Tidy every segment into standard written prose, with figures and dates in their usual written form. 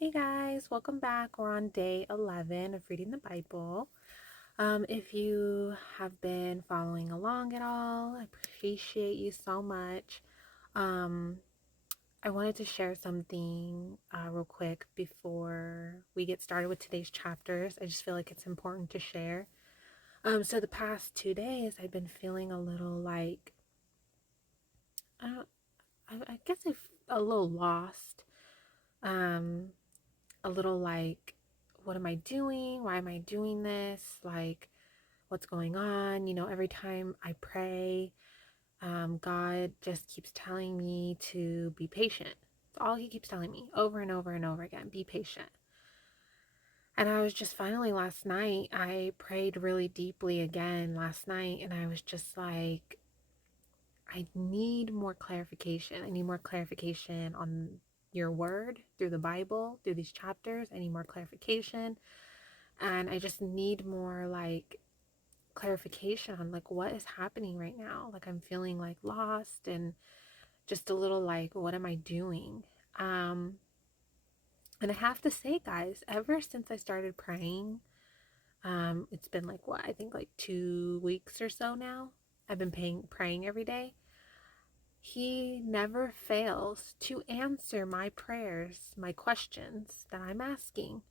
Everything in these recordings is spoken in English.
Hey guys, welcome back. We're on day 11 of reading the Bible. If you have been following along at all, I appreciate you so much. Um, I wanted to share something real quick before we get started with today's chapters. I just feel like it's important to share. So the past 2 days, I've been feeling a little like, I don't, I guess a little lost. Um, a little like, what am I doing? Why am I doing this? Like, what's going on? Every time I pray, God just keeps telling me to be patient. It's all He keeps telling me over and over and over again, be patient. And I was just finally last night, I prayed really deeply again last night, and I was just like, I need more clarification. I need more clarification on your word through the Bible, through these chapters. I need more clarification. And I just need more like clarification on like what is happening right now. Like I'm feeling like lost and just a little like, what am I doing? Um, and I have to say, guys, ever since I started praying, it's been like what, I think like 2 weeks or so now. I've been praying every day. He never fails to answer my prayers, my questions that I'm asking.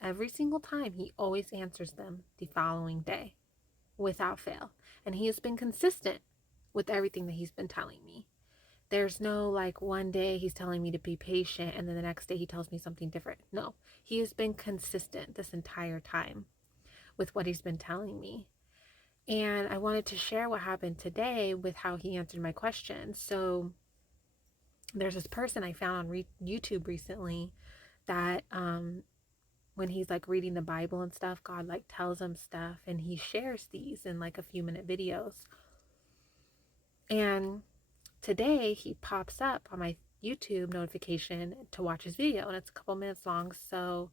Every single time, he always answers them the following day without fail. And he has been consistent with everything that he's been telling me. There's no like one day he's telling me to be patient and then the next day he tells me something different. No, he has been consistent this entire time with what he's been telling me. And I wanted to share what happened today with how he answered my questions. So there's this person I found on YouTube recently that when he's like reading the Bible and stuff, God like tells him stuff and he shares these in like a few minute videos. And today he pops up on my YouTube notification to watch his video, and it's a couple minutes long. So,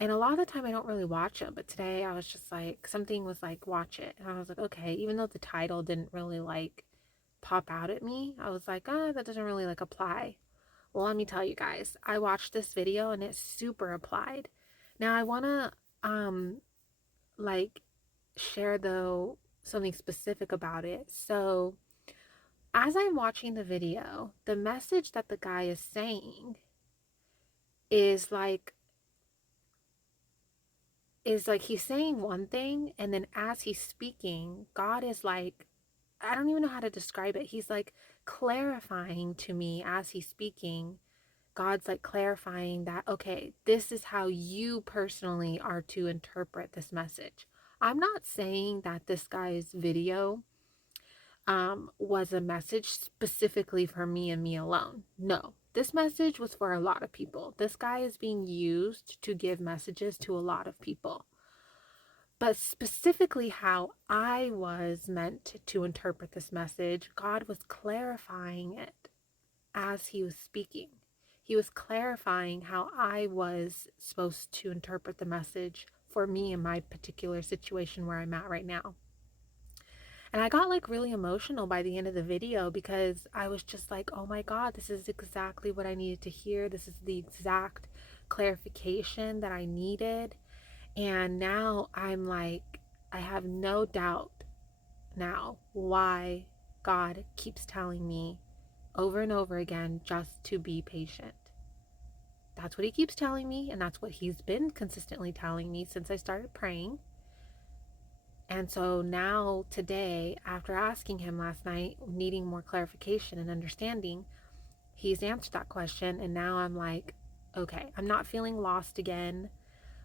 and a lot of the time I don't really watch them, but today I was just like, something was like, watch it. And I was like, okay, even though the title didn't really like pop out at me, I was like, that doesn't really like apply. Well, let me tell you guys, I watched this video and it's super applied. Now I want to, like share though something specific about it. So, as I'm watching the video, the message that the guy is saying is like he's saying one thing, and then as he's speaking, God is like, I don't even know how to describe it. He's like clarifying to me as he's speaking. God's like clarifying that, okay, this is how you personally are to interpret this message. I'm not saying that this guy's video was a message specifically for me and me alone. No, this message was for a lot of people. This guy is being used to give messages to a lot of people. But specifically, how I was meant to interpret this message, God was clarifying it as He was speaking. He was clarifying how I was supposed to interpret the message for me in my particular situation where I'm at right now. And I got like really emotional by the end of the video because I was just like, oh my God, this is exactly what I needed to hear. This is the exact clarification that I needed. And now I'm like, I have no doubt now why God keeps telling me over and over again just to be patient. That's what He keeps telling me, and that's what He's been consistently telling me since I started praying. And so now, today, after asking him last night, needing more clarification and understanding, he's answered that question. And now I'm like, okay, I'm not feeling lost again.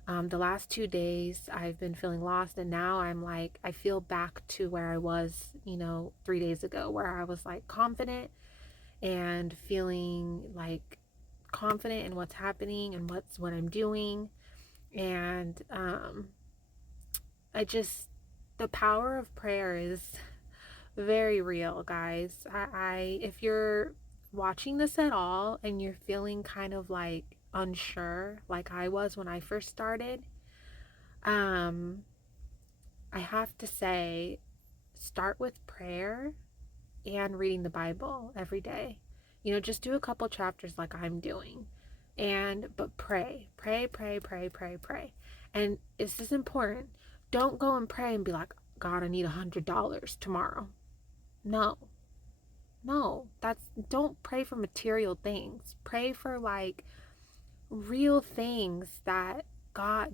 The last 2 days, I've been feeling lost. And now I'm like, I feel back to where I was, 3 days ago, where I was like confident and feeling like confident in what's happening and what I'm doing. And I just, the power of prayer is very real, guys. If you're watching this at all and you're feeling kind of like unsure, like I was when I first started, um, I have to say, start with prayer and reading the Bible every day. Just do a couple chapters like I'm doing. But pray, pray, pray, pray, pray, pray. And this is important. Don't go and pray and be like, God, I need $100 tomorrow. No, no, don't pray for material things. Pray for like real things that God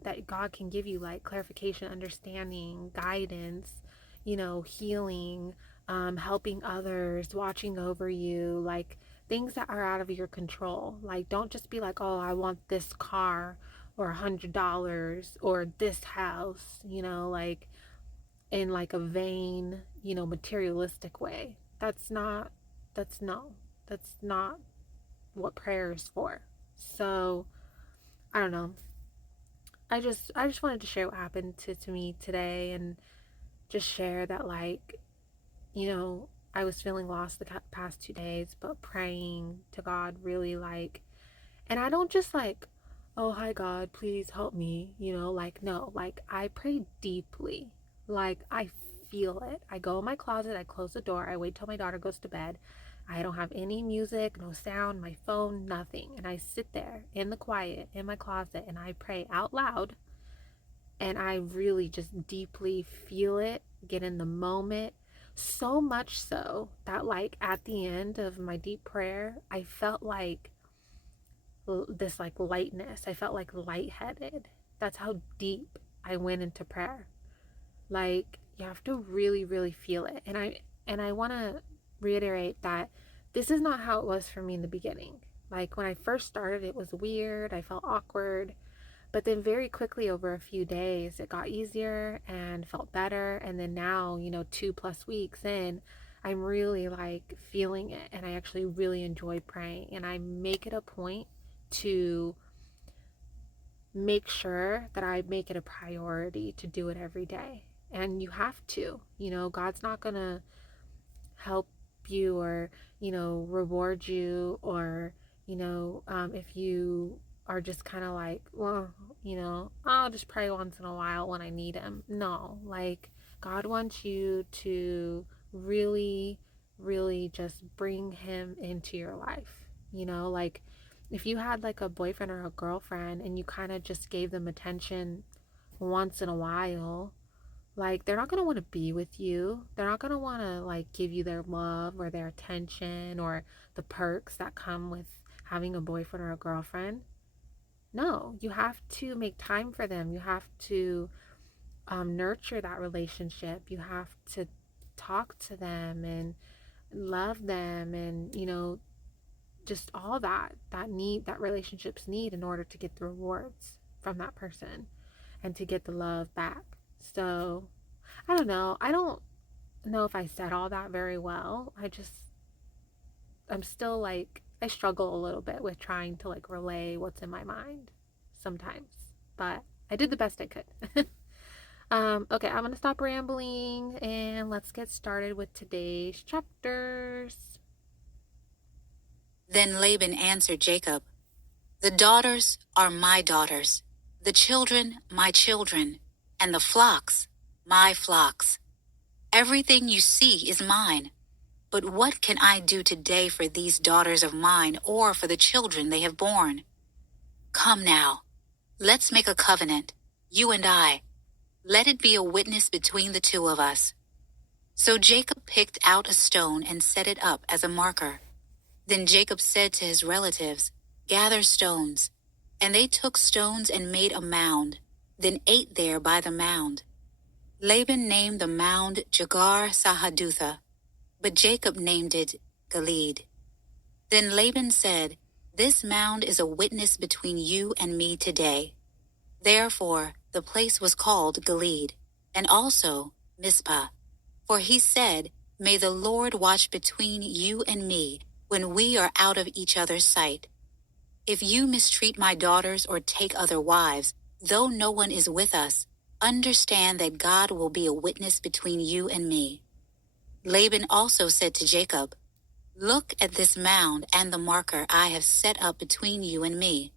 can give you, like clarification, understanding, guidance, healing, helping others, watching over you, like things that are out of your control. Like, don't just be like, oh, I want this car or $100 or this house, like in like a vain, materialistic way. That's no, that's not what prayer is for. So, I don't know. I just wanted to share what happened to me today, and just share that, like, I was feeling lost the past 2 days, but praying to God really, like, and I don't just like, oh, hi God, please help me, like, no, like, I pray deeply. Like, I feel it. I go in my closet, I close the door, I wait till my daughter goes to bed. I don't have any music, no sound, my phone, nothing. And I sit there in the quiet in my closet and I pray out loud. And I really just deeply feel it, get in the moment. So much so that, like, at the end of my deep prayer, I felt like this, like, lightness. I felt like lightheaded. That's how deep I went into prayer. Like, you have to really, really feel it. And I want to reiterate that this is not how it was for me in the beginning. Like, when I first started, it was weird. I felt awkward. But then very quickly, over a few days, it got easier and felt better. And then now, 2+ weeks in, I'm really like feeling it. And I actually really enjoy praying. And I make it a point to make sure that I make it a priority to do it every day. And you have to, God's not going to help you or, reward you, or, if you are just kind of like, well, I'll just pray once in a while when I need him. No, like, God wants you to really, really just bring him into your life. Like, if you had like a boyfriend or a girlfriend and you kind of just gave them attention once in a while, like, they're not going to want to be with you. They're not going to want to like give you their love or their attention or the perks that come with having a boyfriend or a girlfriend. No, you have to make time for them. You have to nurture that relationship. You have to talk to them and love them, and just all that relationships need in order to get the rewards from that person and to get the love back. So, I don't know. I don't know if I said all that very well. I'm still like, I struggle a little bit with trying to like relay what's in my mind sometimes, but I did the best I could. Okay, I'm gonna stop rambling and let's get started with today's chapters. Then Laban answered Jacob, "The daughters are my daughters, the children my children, and the flocks my flocks. Everything you see is mine. But what can I do today for these daughters of mine or for the children they have borne? Come now, let's make a covenant, you and I. Let it be a witness between the two of us." So Jacob picked out a stone and set it up as a marker. Then Jacob said to his relatives, "Gather stones." And they took stones and made a mound, then ate there by the mound. Laban named the mound Jegar Sahadutha, but Jacob named it Gilead. Then Laban said, "This mound is a witness between you and me today." Therefore the place was called Gilead, and also Mizpah. For he said, "May the Lord watch between you and me when we are out of each other's sight. If you mistreat my daughters or take other wives, though no one is with us, understand that God will be a witness between you and me." Laban also said to Jacob, "Look at this mound and the marker I have set up between you and me.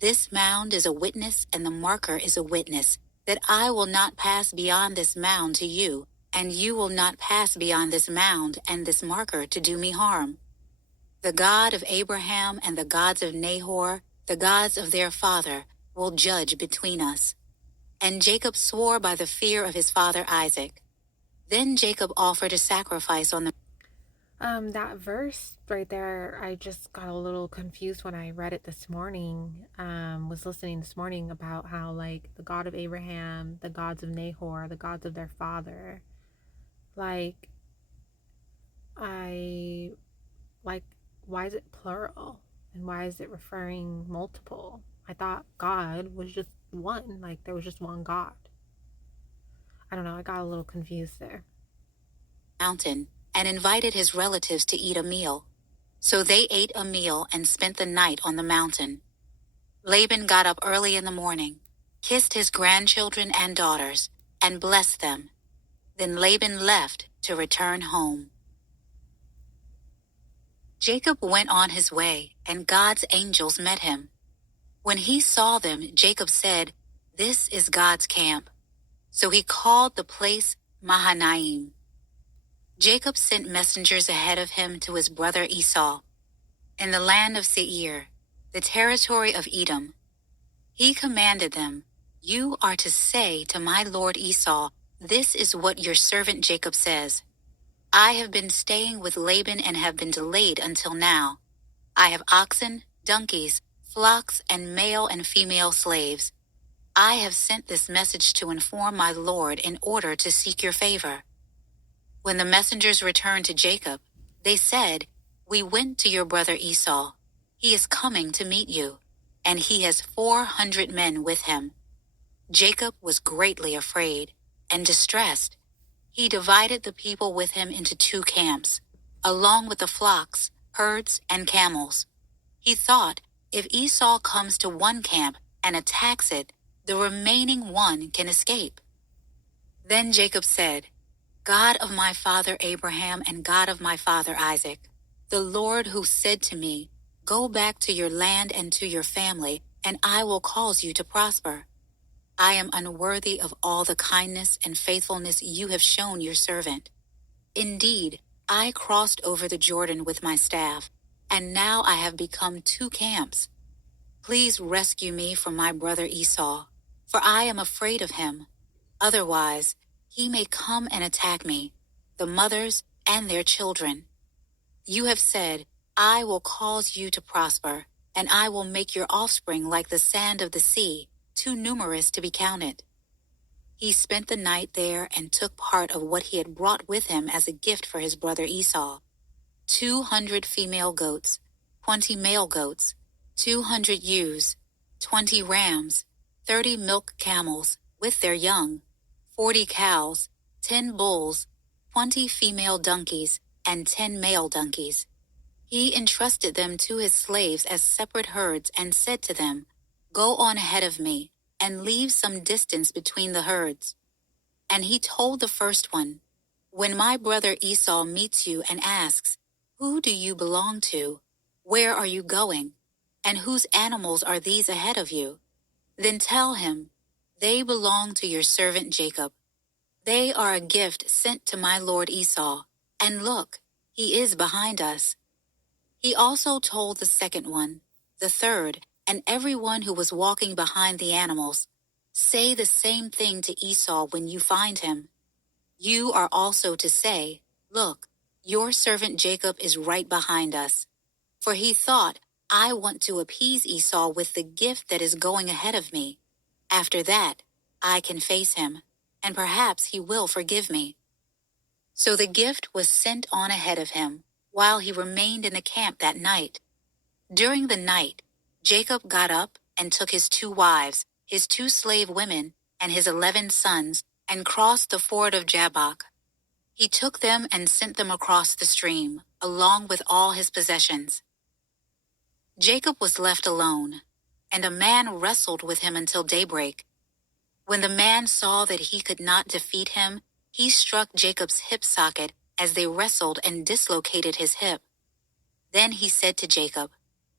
This mound is a witness and the marker is a witness, that I will not pass beyond this mound to you, and you will not pass beyond this mound and this marker to do me harm. The God of Abraham and the gods of Nahor, The gods of their father will judge between us." And Jacob swore by the fear of his father Isaac. Then Jacob offered a sacrifice on the That verse right there, I just got a little confused when I read it this morning. Was listening this morning about how, like, the God of Abraham, the gods of Nahor, the gods of their father, like, I like, why is it plural? And why is it referring multiple? I thought God was just one, like there was just one God. I don't know, I got a little confused there. mountain and invited his relatives to eat a meal. So they ate a meal and spent the night on the mountain. Laban got up early in the morning, kissed his grandchildren and daughters, and blessed them. Then Laban left to return home. Jacob went on his way, and God's angels met him. When he saw them, Jacob said, "This is God's camp." So he called the place Mahanaim. Jacob sent messengers ahead of him to his brother Esau. In the land of Seir, the territory of Edom, he commanded them, "You are to say to my lord Esau, 'This is what your servant Jacob says. I have been staying with Laban and have been delayed until now. I have oxen, donkeys, flocks, and male and female slaves. I have sent this message to inform my lord in order to seek your favor." When the messengers returned to Jacob, they said, "We went to your brother Esau. He is coming to meet you, and he has 400 men with him." Jacob was greatly afraid and distressed. He divided the people with him into 2 camps, along with the flocks, herds, and camels. He thought, if Esau comes to one camp and attacks it, the remaining one can escape. Then Jacob said, "God of my father Abraham and God of my father Isaac, the Lord who said to me, 'Go back to your land and to your family, and I will cause you to prosper.' I am unworthy of all the kindness and faithfulness you have shown your servant. Indeed, I crossed over the Jordan with my staff, and now I have become 2 camps. Please rescue me from my brother Esau, for I am afraid of him. Otherwise, he may come and attack me, the mothers and their children. You have said, 'I will cause you to prosper, and I will make your offspring like the sand of the sea, too numerous to be counted.'" He spent the night there and took part of what he had brought with him as a gift for his brother Esau: 200 female goats, 20 male goats, 200 ewes, 20 rams, 30 milk camels with their young, 40 cows, 10 bulls, 20 female donkeys, and 10 male donkeys. He entrusted them to his slaves as separate herds and said to them, "Go on ahead of me, and leave some distance between the herds." And he told the first one, "When my brother Esau meets you and asks, 'Who do you belong to? Where are you going? And whose animals are these ahead of you?' Then tell him, 'They belong to your servant Jacob. They are a gift sent to my lord Esau, and look, he is behind us.'" He also told the second one, the third, and everyone who was walking behind the animals, "Say the same thing to Esau when you find him. You are also to say, 'Look, your servant Jacob is right behind us.' For he thought, 'I want to appease Esau with the gift that is going ahead of me. After that, I can face him, and perhaps he will forgive me.' So the gift was sent on ahead of him, while he remained in the camp that night. During the night, Jacob got up and took his 2 wives, his 2 slave women, and his 11 sons, and crossed the ford of Jabbok. He took them and sent them across the stream, along with all his possessions. Jacob was left alone, and a man wrestled with him until daybreak. When the man saw that he could not defeat him, he struck Jacob's hip socket as they wrestled and dislocated his hip. Then he said to Jacob,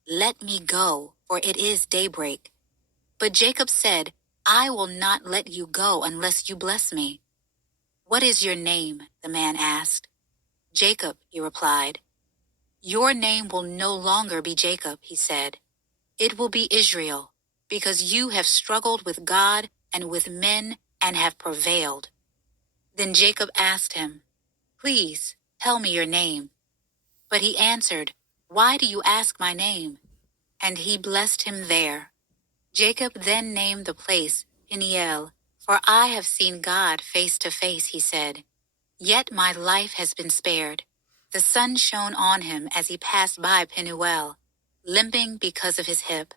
"Let me go, for it is daybreak." But Jacob said, "I will not let you go unless you bless me." "What is your name?" the man asked. "Jacob," he replied. "Your name will no longer be Jacob," he said. It will be Israel, because you have struggled with God and with men and have prevailed. Then Jacob asked him, Please, tell me your name. But he answered, Why do you ask my name? And he blessed him there. Jacob then named the place Peniel, for I have seen God face to face, he said. Yet my life has been spared. The sun shone on him as he passed by Penuel, limping because of his hip.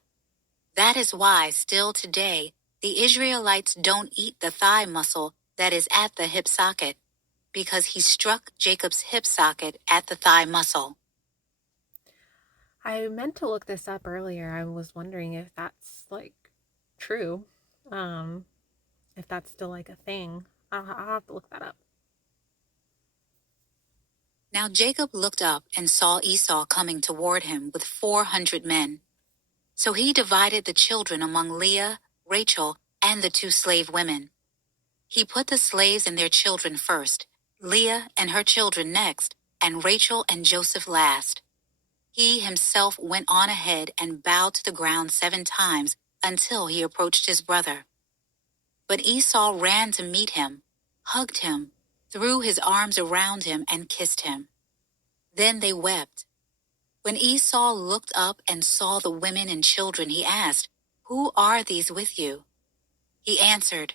That is why, still today, the Israelites don't eat the thigh muscle that is at the hip socket, because he struck Jacob's hip socket at the thigh muscle. I meant to look this up earlier. I was wondering if that's like true. If that's still like a thing. I'll have to look that up. Now Jacob looked up and saw Esau coming toward him with 400 men. So he divided the children among Leah, Rachel, and the 2 slave women. He put the slaves and their children first, Leah and her children next, and Rachel and Joseph last. He himself went on ahead and bowed to the ground 7 times until he approached his brother. But Esau ran to meet him, hugged him, threw his arms around him, and kissed him. Then they wept. When Esau looked up and saw the women and children, he asked, Who are these with you? He answered,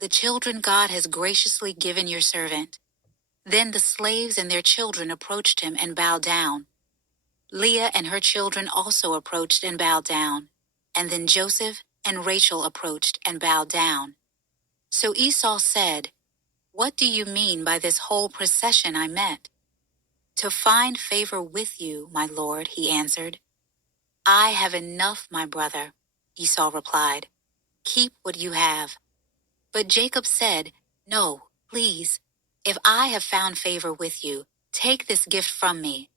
The children God has graciously given your servant. Then the slaves and their children approached him and bowed down. Leah and her children also approached and bowed down. And then Joseph and Rachel approached and bowed down. So Esau said, What do you mean by this whole procession I met? To find favor with you, my lord, he answered. I have enough, my brother, Esau replied. Keep what you have. But Jacob said, No, please. If I have found favor with you, take this gift from me.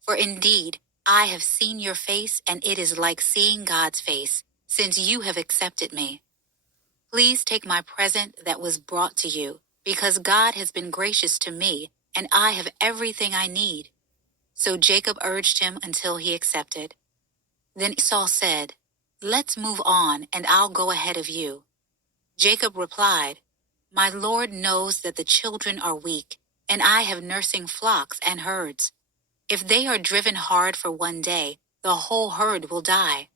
For indeed, I have seen your face, and it is like seeing God's face, since you have accepted me. Please take my present that was brought to you, because God has been gracious to me, and I have everything I need. So Jacob urged him until he accepted. Then Esau said, Let's move on, and I'll go ahead of you. Jacob replied, My Lord knows that the children are weak, and I have nursing flocks and herds. If they are driven hard for one day, the whole herd will die.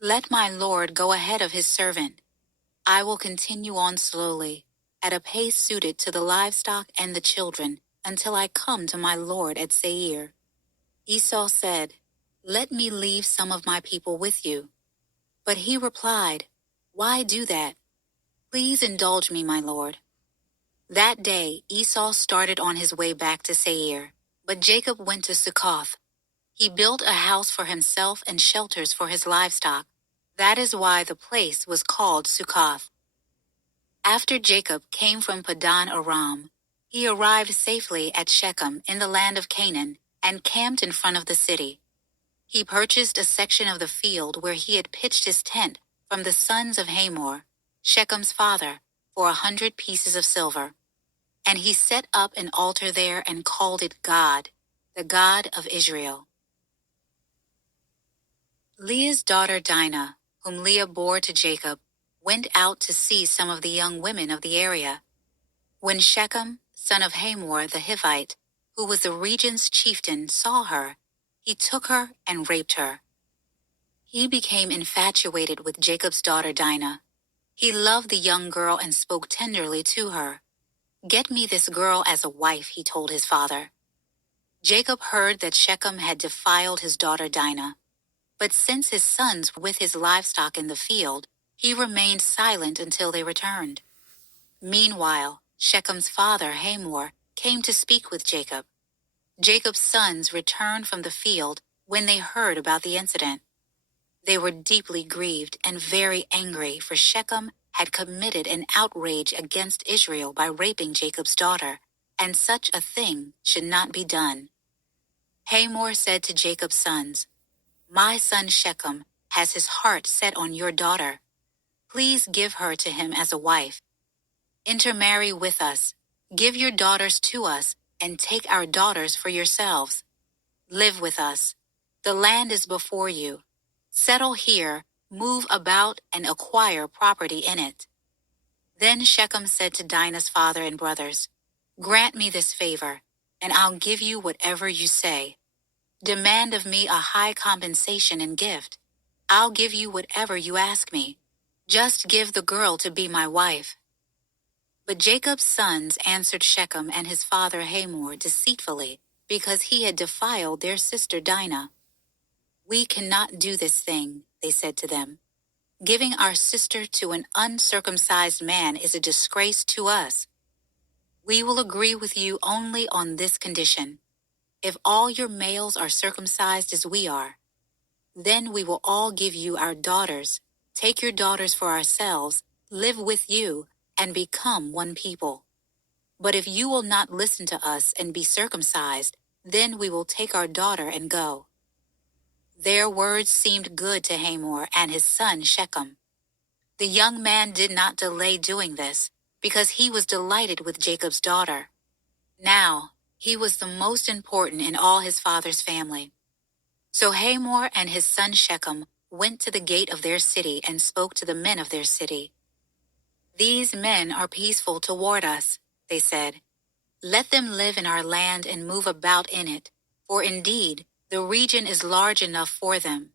Let my Lord go ahead of his servant. I will continue on slowly, at a pace suited to the livestock and the children, until I come to my Lord at Seir. Esau said, Let me leave some of my people with you. But he replied, Why do that? Please indulge me, my lord. That day Esau started on his way back to Seir, but Jacob went to Succoth. He built a house for himself and shelters for his livestock. That is why the place was called Succoth. After Jacob came from Padan Aram, he arrived safely at Shechem in the land of Canaan and camped in front of the city. He purchased a section of the field where he had pitched his tent from the sons of Hamor, Shechem's father, for 100 pieces of silver. And he set up an altar there and called it God, the God of Israel. Leah's daughter Dinah, whom Leah bore to Jacob, went out to see some of the young women of the area. When Shechem, son of Hamor the Hivite, who was the region's chieftain, saw her, he took her and raped her. He became infatuated with Jacob's daughter Dinah. He loved the young girl and spoke tenderly to her. Get me this girl as a wife, he told his father. Jacob heard that Shechem had defiled his daughter Dinah. But since his sons were with his livestock in the field, he remained silent until they returned. Meanwhile, Shechem's father Hamor came to speak with Jacob. Jacob's sons returned from the field when they heard about the incident. They were deeply grieved and very angry, for Shechem had committed an outrage against Israel by raping Jacob's daughter, and such a thing should not be done. Hamor said to Jacob's sons, My son Shechem has his heart set on your daughter. Please give her to him as a wife. Intermarry with us, give your daughters to us, and take our daughters for yourselves. Live with us. The land is before you. Settle here, move about, and acquire property in it." Then Shechem said to Dinah's father and brothers, "Grant me this favor, and I'll give you whatever you say. Demand of me a high compensation and gift. I'll give you whatever you ask me. Just give the girl to be my wife." But Jacob's sons answered Shechem and his father Hamor deceitfully, because he had defiled their sister Dinah. "We cannot do this thing," they said to them. "Giving our sister to an uncircumcised man is a disgrace to us. We will agree with you only on this condition. If all your males are circumcised as we are, then we will all give you our daughters, take your daughters for ourselves, live with you, and become one people. But if you will not listen to us and be circumcised, then we will take our daughter and go." Their words seemed good to Hamor and his son Shechem. The young man did not delay doing this, because he was delighted with Jacob's daughter. Now, he was the most important in all his father's family. So Hamor and his son Shechem went to the gate of their city and spoke to the men of their city. "These men are peaceful toward us," they said. "Let them live in our land and move about in it, for indeed the region is large enough for them.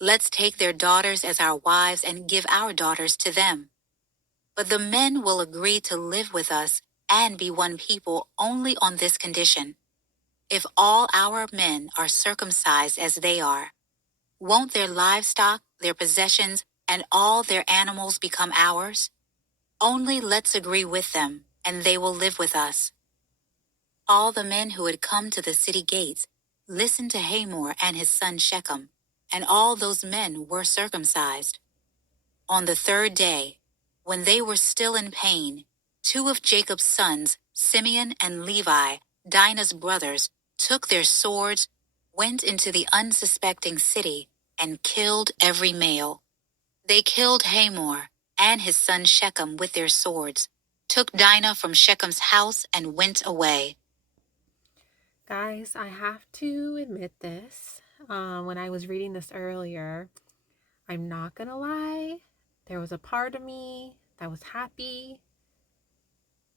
Let's take their daughters as our wives and give our daughters to them. But the men will agree to live with us and be one people only on this condition. If all our men are circumcised as they are, won't their livestock, their possessions, and all their animals become ours? Only let's agree with them, and they will live with us." All the men who had come to the city gates listened to Hamor and his son Shechem, and all those men were circumcised. On the third day, when they were still in pain, two of Jacob's sons, Simeon and Levi, Dinah's brothers, took their swords, went into the unsuspecting city, and killed every male. They killed Hamor and his son Shechem with their swords, took Dinah from Shechem's house, and went away. Guys, I have to admit this. When I was reading this earlier, I'm not gonna lie, there was a part of me that was happy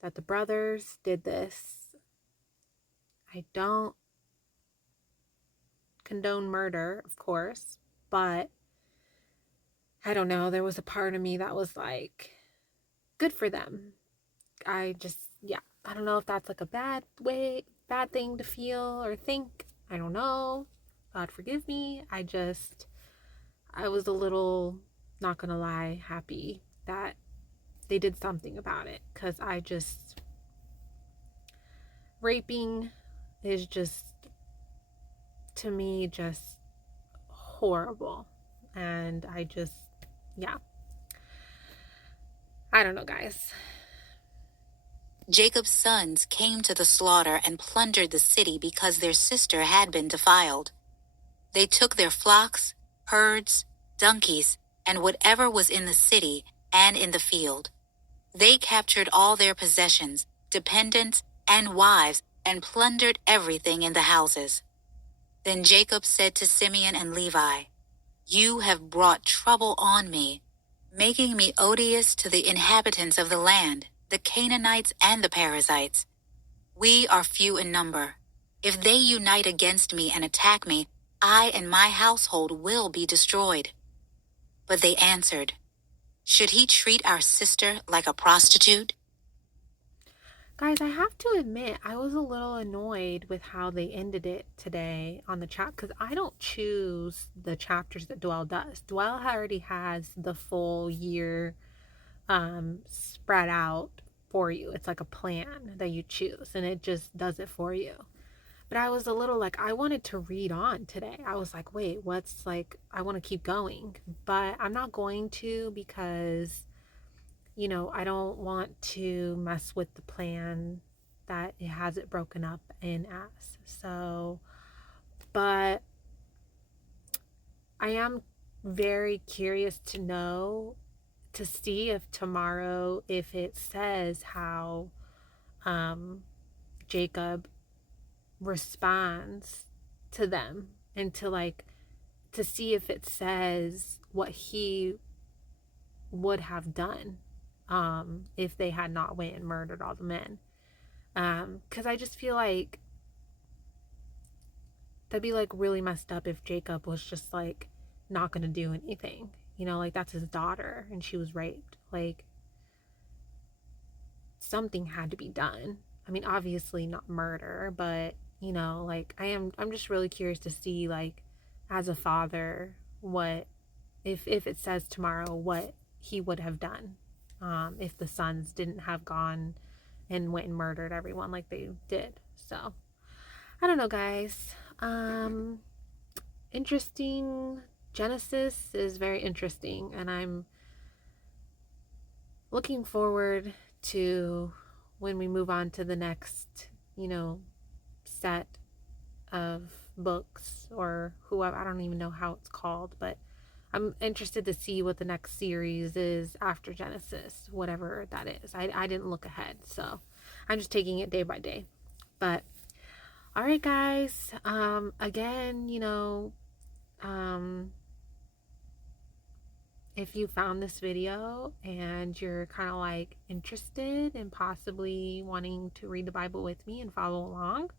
that the brothers did this. I don't condone murder, of course, but I don't know, there was a part of me that was like, good for them. I don't know if that's like a bad thing to feel or think. I don't know. God forgive me. I was a little, not gonna lie, happy that they did something about it, because raping is just, to me, just horrible. And I don't know, guys. Jacob's sons came to the slaughter and plundered the city because their sister had been defiled. They took their flocks, herds, donkeys, and whatever was in the city and in the field. They captured all their possessions, dependents, and wives, and plundered everything in the houses. Then Jacob said to Simeon and Levi, "You have brought trouble on me, making me odious to the inhabitants of the land, the Canaanites and the Perizzites. We are few in number. If they unite against me and attack me, I and my household will be destroyed." But they answered, "Should he treat our sister like a prostitute?" Guys, I have to admit, I was a little annoyed with how they ended it today on the chat, because I don't choose the chapters that Dwell does. Dwell already has the full year spread out for you. It's like a plan that you choose, and it just does it for you. But I was a little like, I wanted to read on today. I was like, wait, I want to keep going, but I'm not going to, because I don't want to mess with the plan that it has it broken up in as. So, but I am very curious to see if tomorrow, if it says how Jacob responds to them, and to like to see if it says what he would have done if they had not went and murdered all the men. Because I just feel like that'd be like really messed up if Jacob was just like not gonna do anything. You know, like that's his daughter and she was raped. Like something had to be done. I mean, obviously not murder, but you know, like I'm just really curious to see like as a father what if it says tomorrow what he would have done if the sons didn't have gone and went and murdered everyone like they did. So I don't know, guys. Interesting. Genesis is very interesting, and I'm looking forward to when we move on to the next, set of books or whoever. I don't even know how it's called, but I'm interested to see what the next series is after Genesis, whatever that is. I didn't look ahead, so I'm just taking it day by day. But all right, guys. Again, if you found this video and you're kind of like interested in possibly wanting to read the Bible with me and follow along,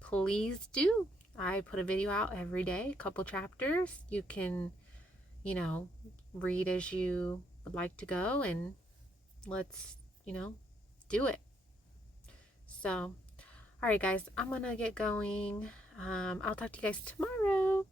please do. I put a video out every day, a couple chapters. You can, read as you would like to go, and let's, do it. So, all right, guys, I'm going to get going. I'll talk to you guys tomorrow.